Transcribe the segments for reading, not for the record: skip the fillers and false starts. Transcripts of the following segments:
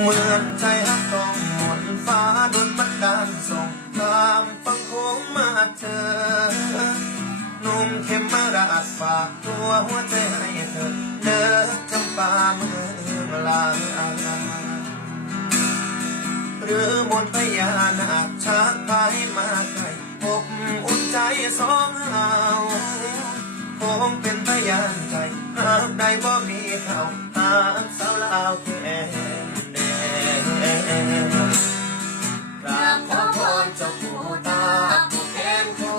เหมือนใจฮักต้องหมดฟ้าโดนบันดาลส่งตามฟังโค้งมาเธอนุ่มเข้มมาราดฝากตัวหัวใจให้เธอเดินจำปาเมืองลาหรือมนต์พญานาคชักพาให้มาไกลอบอุ่นใจสองเฮาคงเป็นพยานใจหากใดบ่มีเขาหากสาวลาวแค่แดงกราบขอพรเจ้าปู่ตาผู้แค้นคอ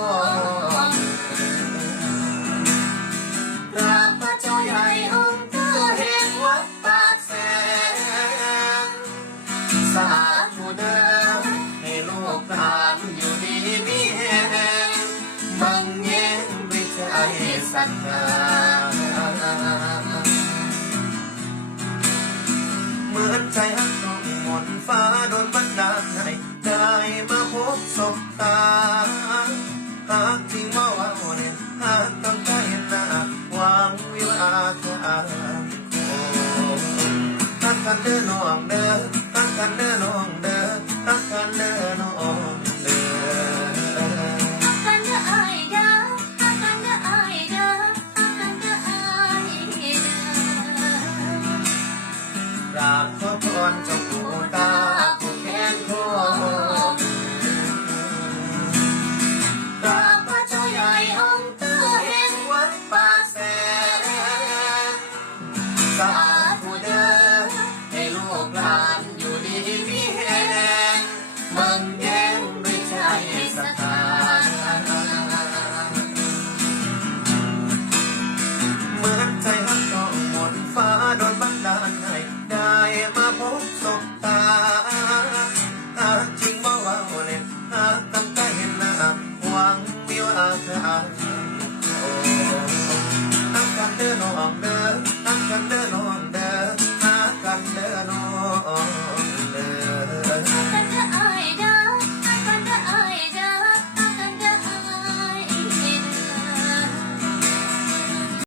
กราบพระเจ้าใหญ่องค์เธอแห่งวัดปากแสนสาธุเด้อให้ลูกหลานอยู่ดีมีแห่งบังแย้งด้วยใจศรัทธาเหมือนใจฮักต้องหมดฟ้าโดนบันดาลให้ได้มาพบศพตาหากจริงว่าเน่นหากตั้งใจหน้าวางวิวาทางโคฮักกันเด้อน้องเด้อฮักกันเด้อน้องเด้อฮักกันเด้อ